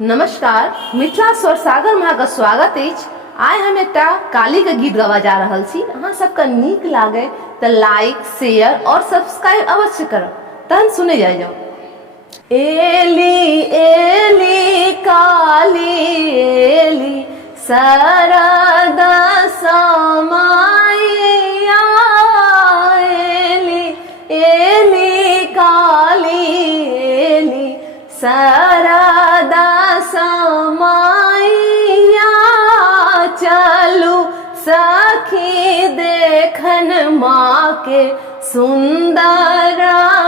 नमस्कार, मिथिला स्वर सागर में स्वागत अछि। आइ हम एक काली के गीत गवा जा रहल छी। अहाँ सबके नीक लागे तो लाइक, शेयर और सब्सक्राइब अवश्य करब। तहन सुने जाओ। एली एली काली एली शारदा समाइया, एली एली काली एली शारदा समाइया। चलू सखी देखन माँ के सुंदर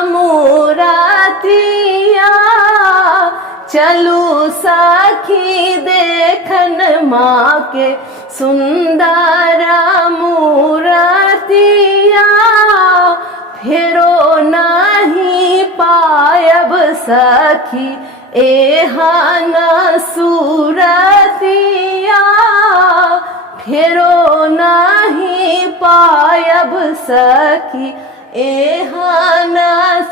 मूरतिया, चलू सखी देखन माँ के सुंदर मूरतिया। फेरो नहीं पायब सखी एहन सूरतिया, फेरो नहीं पायब सखी एहन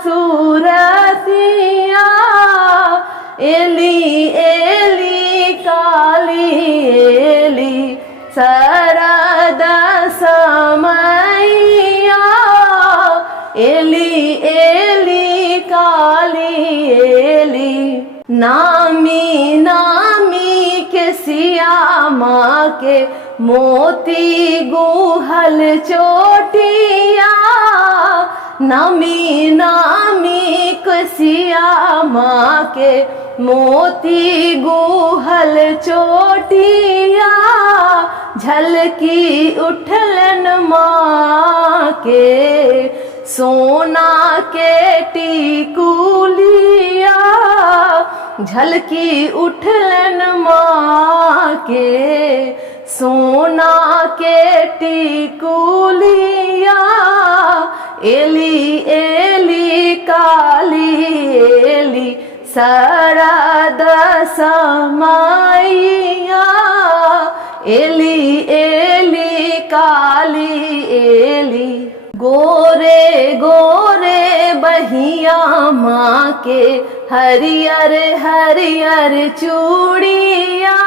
सूरतिया। एली एली काली एली शारदा समैया, एली एली काली एली। नामी नामी के सियामा के मोती गुहल चोटिया, नामी नामी के सियामा के मोती गुहल चोटिया। झलकी उठलन माँ के सोना के टिकुलिया, झलकी उठलन माँ के सोना के टिकुलिया। एली एली काली एली शारदा समाइया, एली एली काली एली। गोरे गोरे बहिया माँ के हरियर हरियर चूड़िया,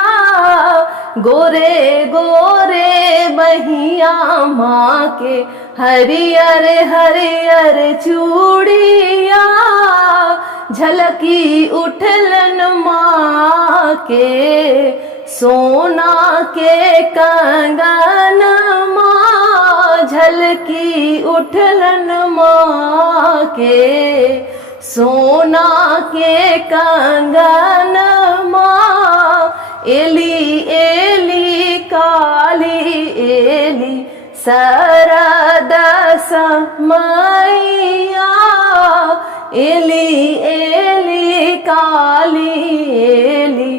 गोरे गोरे बहिया माँ के हरियर हरियर चूड़िया। झलकी उठलन माँ के सोना के कंगन माँ, झलकी उठलन माँ के सोना के कंगन माँ। एली एली काली एली शारदा समैया, एली एली काली एली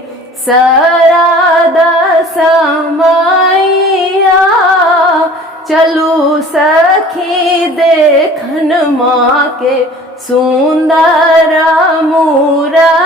शारदा समैया। चलू सखी देखन माँ के सुंदर मूरतिया,